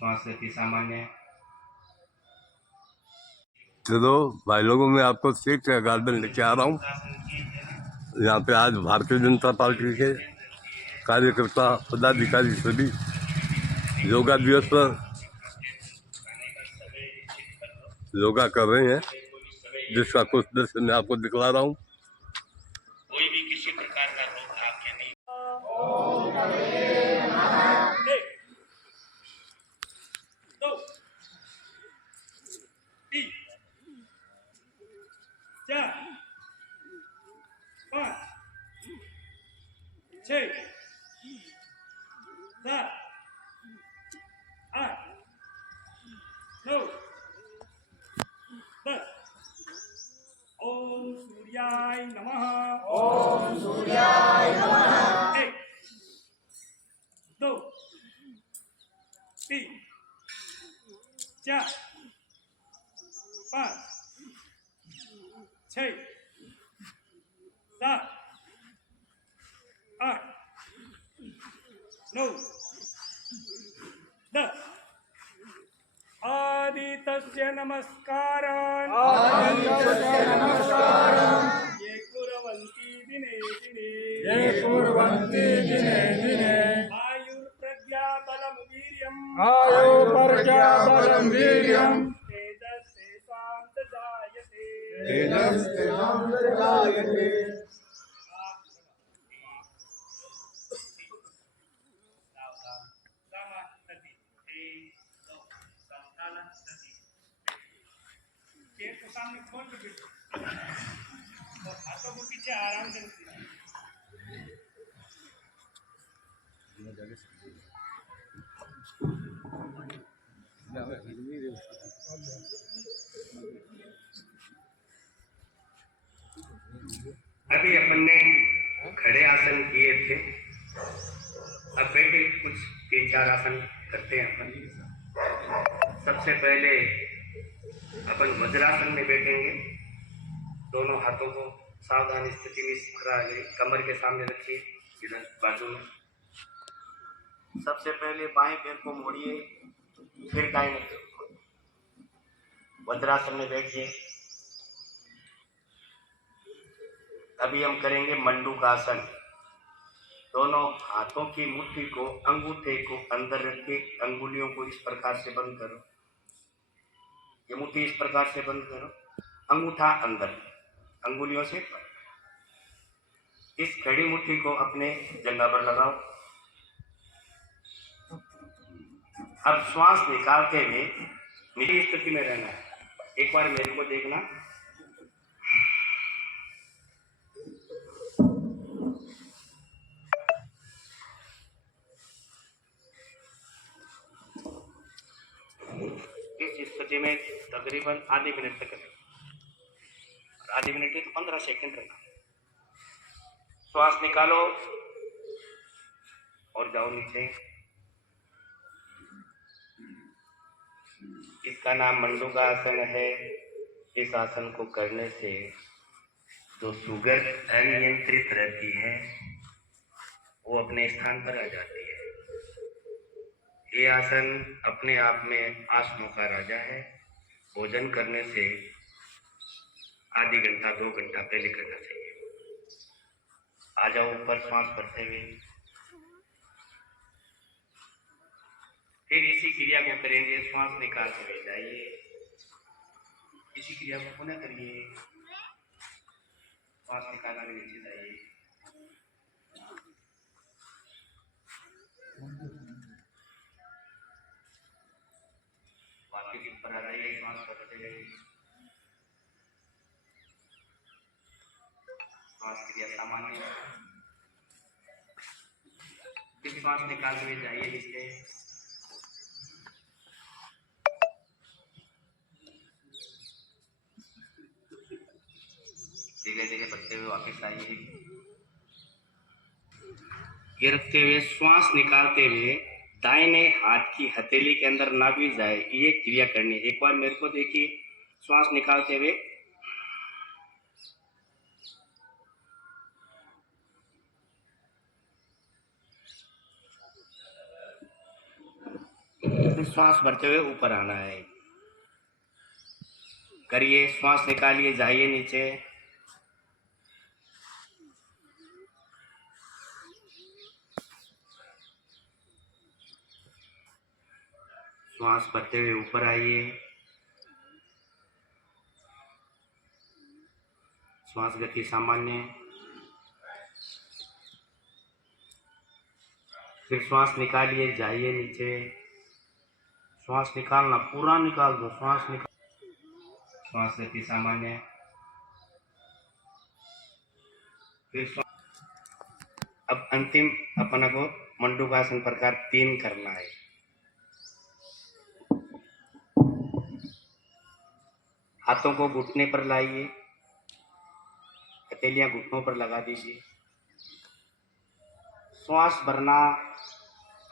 श्वास गति सामान्य है। चलो भाई लोगों, मैं आपको शेख का गार्डन लेके आ रहा हूँ। यहाँ पे आज भारतीय जनता पार्टी के कार्यकर्ता पदाधिकारी सभी योगा दिवस पर योगा कर रहे हैं, जिसका कुछ दृश्य मैं आपको दिखला रहा हूँ। कोई भी किसी प्रकार का रोग आपके नहीं। एक, दो, तीन, चार, पाँच, छः, सात, आठ, नौ, 10। ओम सूर्याय नमः। ओम सूर्याय नमः। 1, 2, 3, 4, 5, 6, 7, 8, 9, 10। आदितस्य नमस्कारं। आदितस्य नमस्कारं। ये कुर्वन्ति दिने दिने। ये कुर्वन्ति दिने दिने। आयुर्प्रज्ञाबलं वीर्यम्। आयुर्प्रज्ञाबलं वीर्यम्। तेजस्तेषां जायते। तेजस्तेषां जायते। पेट को सामने खोल के बैठो और हाथों को पीछे आराम से रखिए। अभी अपन ने खड़े आसन किए थे, अब बैठे कुछ 3-4 आसन करते हैं अपन। सबसे पहले अपन वज्रासन में बैठेंगे। दोनों हाथों को सावधान स्थिति में कमर के सामने रखिए, इधर बाजू में। सबसे पहले बाएं पैर को मोड़िए, फिर दाएं पैर को। वज्रासन में बैठिए। अभी हम करेंगे मंडूकासन। दोनों हाथों की मुट्ठी को, अंगूठे को अंदर रख के अंगुलियों को इस प्रकार से बंद करो। ये मुट्ठी इस प्रकार से बंद करो, अंगूठा अंदर, अंगुलियों से इस खड़ी मुट्ठी को अपने जंघा पर लगाओ। अब श्वास निकालते हुए नीली स्थिति में रहना है। एक बार मेरे को देखना। इस स्थिति में तकरीबन आधे मिनट तक रहना। आधे मिनट ही तो 15 सेकंड रहना। श्वास निकालो और जाओ नीचे। इसका नाम मंडूकासन है। इस आसन को करने से जो शुगर अनियंत्रित रहती है वो अपने स्थान पर आ जाती है। ये आसन अपने आप में आसनों का राजा है। भोजन करने से आधी घंटा 2 घंटा पहले करना चाहिए। आ जाओ ऊपर श्वास भरते हुए। फिर इसी क्रिया को करेंगे। श्वास निकालते हुए जाइए, इसी क्रिया को पुनः करिए। श्वास निकालना भी नीचे जाइए। वापिस ऊपर आ जाइए। श्वास भरते हुए। श्वास क्रिया सामान्य। फिर श्वास निकालते हुए जाइए नीचे। धीरे धीरे बढ़ते हुए वापस आइए। गिरते हुए श्वास निकालते हुए दाहिने हाथ की हथेली के अंदर ना भी जाए, ये क्रिया करनी। एक बार मेरे को देखिए। श्वास निकालते हुए फिर श्वास भरते हुए ऊपर आना है। करिए, श्वास निकालिए, जाइए नीचे। श्वास भरते हुए ऊपर आइए। श्वास गति सामान्य। फिर श्वास निकालिए, जाइए नीचे। श्वास निकालना, पूरा निकाल दो, श्वास निकाल। श्वास गति सामान्य। फिर अब अंतिम अपन को मंडूकासन प्रकार 3 करना है। हाथों को घुटने पर लाइए, हथेलियां घुटनों पर लगा दीजिए। श्वास भरना,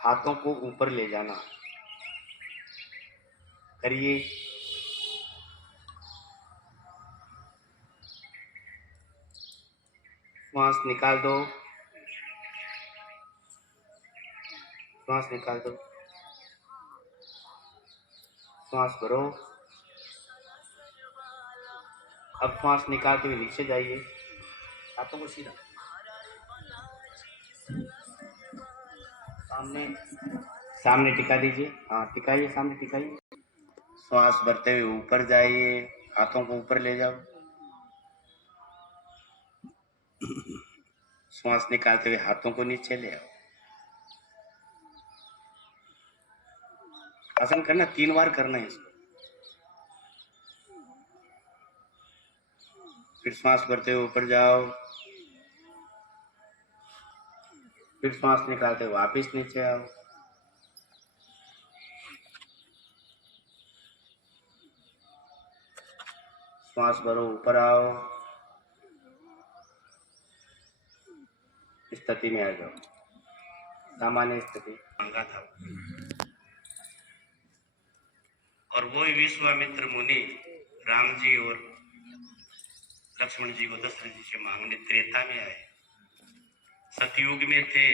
हाथों को ऊपर ले जाना। करिए। श्वास निकाल दो, श्वास निकाल दो। श्वास भरो। अब श्वास निकालते हुए नीचे जाइए, हाथों को सीधा सामने सामने टिका दीजिए। हाँ, टिकाइए, सामने टिकाइए। श्वास भरते हुए ऊपर जाइए, हाथों को ऊपर ले जाओ। श्वास निकालते हुए हाथों को नीचे ले आओ। आसन करना 3 बार करना है इसको। फिर श्वास भरते हुए ऊपर जाओ। फिर श्वास निकालते हुए वापिस नीचे आओ। श्वास भरो, ऊपर आओ। स्थिति में आ जाओ, सामान्य स्थिति। मांगा था और वो विश्वामित्र मुनि राम जी और लक्ष्मण जी को दशरथ जी से मांगने त्रेता में आए। सतयुग में थे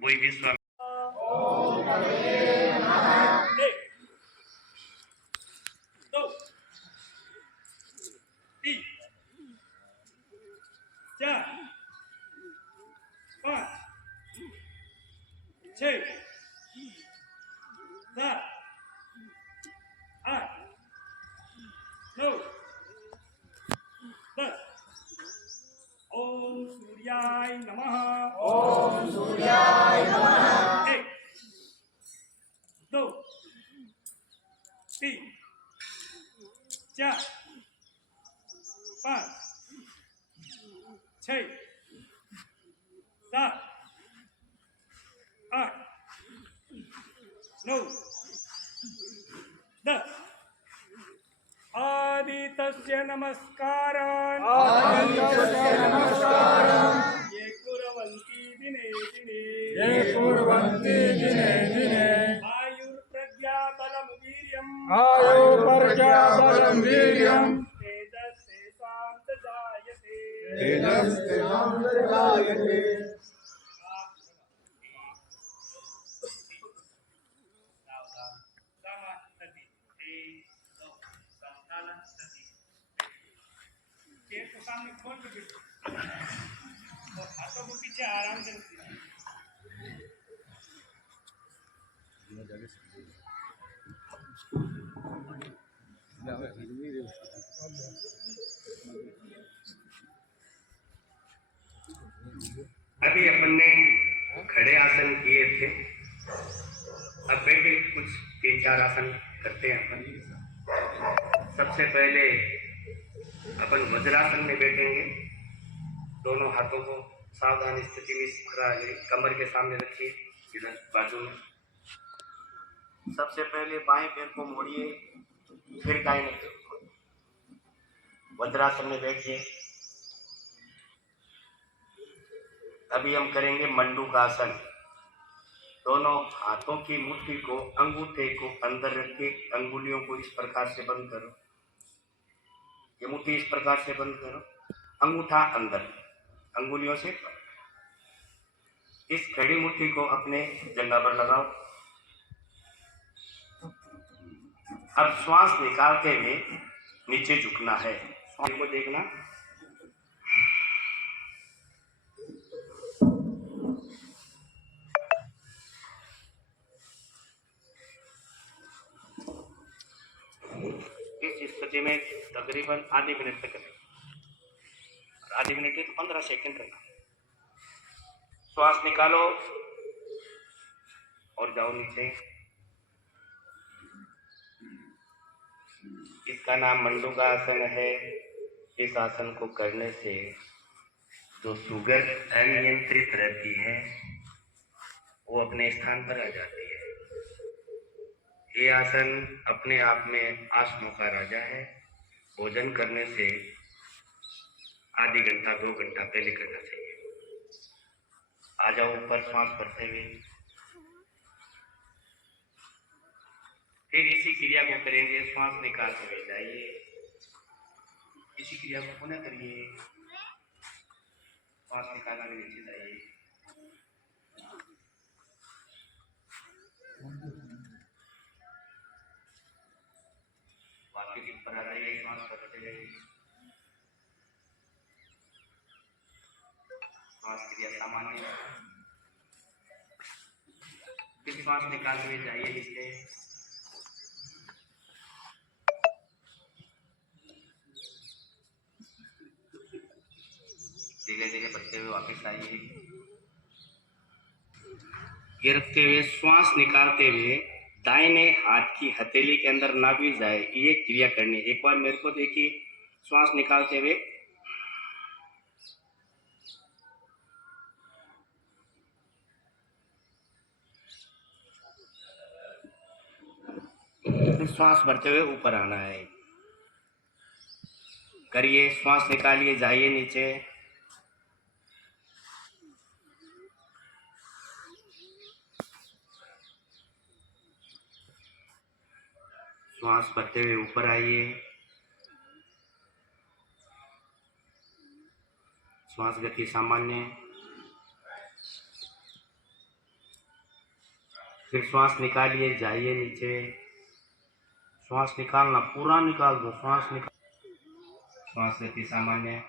वही विश्वामित्र। ओम सूर्याय नमः। ओम सूर्याय नमः। 1 2 3 4 5 6 7 8 9 10। आदितस्य नमस्कारः। आदितस्य नमस्कारः। ये कुर्वन्ति दिने दिने। ये कुर्वन्ति दिने दिने। आयुर्प्रज्ञाबलं वीर्यम्। आयुर्प्रज्ञाबलं वीर्यम्। तेजस्तेषां जायते। तेजस्तेषां जायते। सामने खोल के और हाथों को पीछे आराम से अभी अपन ने खड़े आसन किए थे, अब बैठे कुछ 3-4 आसन करते हैं अपन। सबसे पहले अपन वज्रासन में बैठेंगे। दोनों हाथों को सावधान स्थिति में कमर के सामने रखिए, इधर बाजू में। सबसे पहले बाएं पैर को मोड़िए, फिर दाहिने पैर को। वज्रासन में बैठिए। अभी हम करेंगे मंडूकासन। दोनों हाथों की मुट्ठी को, अंगूठे को अंदर रख के अंगुलियों को इस प्रकार से बंद करो। ये मुट्ठी इस प्रकार से बंद करो, अंगूठा अंदर, अंगुलियों से। इस खड़ी मुट्ठी को अपने जंघा पर लगाओ। अब श्वास निकालते हुए नीचे झुकना है। श्वास को देखना। इस स्थिति में तकरीबन आधे मिनट तक करें। आधे मिनट के 15 सेकंड रखना। श्वास निकालो और जाओ नीचे। इसका नाम मंडूकासन है। इस आसन को करने से जो शुगर अनियंत्रित रहती है वो अपने स्थान पर आ जाती है। ये आसन अपने आप में आसनों का राजा है। भोजन करने से आधी घंटा 2 घंटा पहले करना चाहिए। आ जाओ ऊपर श्वास भरते हुए। फिर इसी क्रिया को करेंगे। श्वास निकालते हुए जाइए। इसी क्रिया को पुनः करिए। श्वास निकालना भी नीचे जाइए। वापस ऊपर आ जाइए। श्वास भरते जाइए। श्वास क्रिया सामान्य। फिर श्वास निकालते हुए जाइए नीचे। धीरे धीरे बढ़ते हुए वापस आइए। ये रखते हुए श्वास निकालते हुए दाहिने हाथ की हथेली के अंदर ना भी जाए, ये क्रिया करनी। एक बार मेरे को देखिए। श्वास निकालते हुए फिर श्वास भरते हुए ऊपर आना है। करिए। श्वास निकालिए, जाइए नीचे। श्वास भरते हुए ऊपर आइए। श्वास गति सामान्य। फिर श्वास निकालिए, जाइए नीचे। श्वास निकालना, पूरा निकाल दो। श्वास गति सामान्य।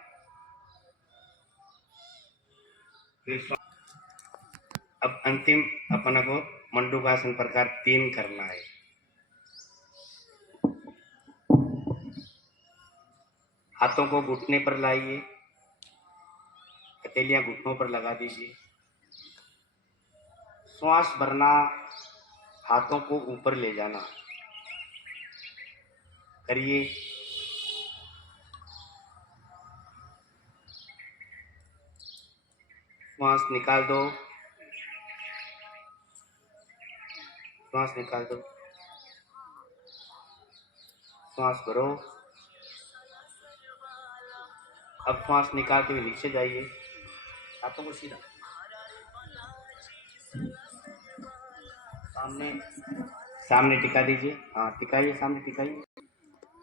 फिर अब अंतिम अपन को मंडूकासन प्रकार 3 करना है। हाथों को घुटने पर लाइए। हथेलियां घुटनों पर लगा दीजिए। श्वास भरना, हाथों को ऊपर ले जाना। करिए। श्वास निकाल दो। श्वास निकाल दो। श्वास भरो। अब श्वास निकालते हुए नीचे जाइए। हाथों को सीधा सामने टिका दीजिए। हाँ, टिकाइए, सामने टिकाइए।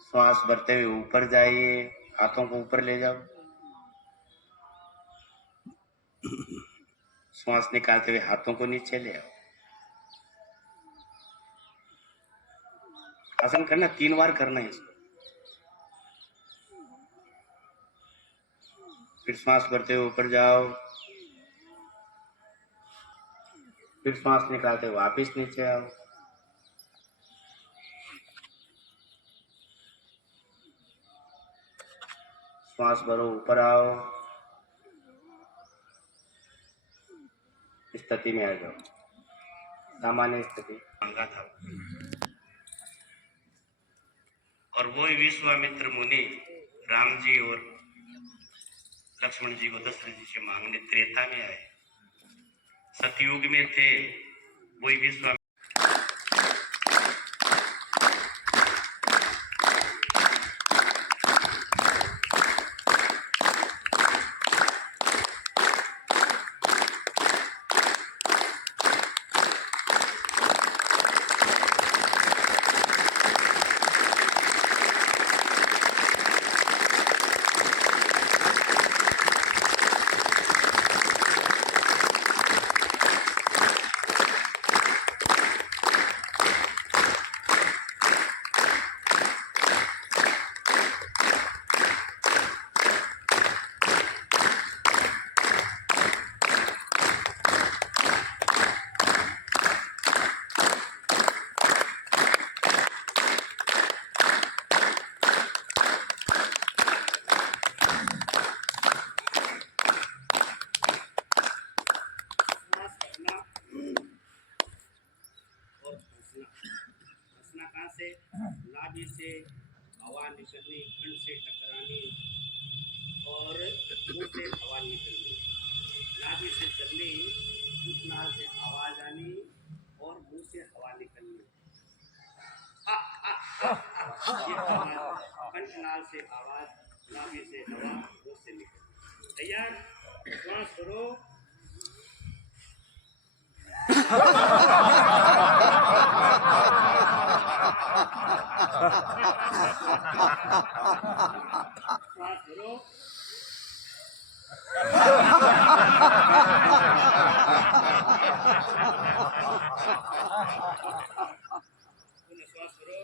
श्वास भरते हुए ऊपर जाइए। हाथों को ऊपर ले जाओ। श्वास निकालते हुए हाथों को नीचे ले आओ। आसन करना 3 बार करना है इसको। फिर श्वास भरते हुए ऊपर जाओ। फिर श्वास निकालते हुए वापिस नीचे आओ। श्वास भरो, ऊपर आओ। स्थिति में आ जाओ। सामान्य स्थिति मांगा था। और वो विश्वामित्र मुनि राम जी और लक्ष्मण जी को दशरथ जी से मांगने त्रेता में आए। सतयुग में थे। वही विश्वामित्र से नाभि से हवा निकलनी, कंठ से टकरानी और मुंह से हवा निकलनी। नाभि से चलनी, नाक से आवाज आनी और मुंह से हवा निकलनी। ये आवाज, कंठनाल से आवाज, नाभि से हवा, मुंह से निकलनी। तैयार? श्वास करो। श्वास करो। पुनः श्वास करो।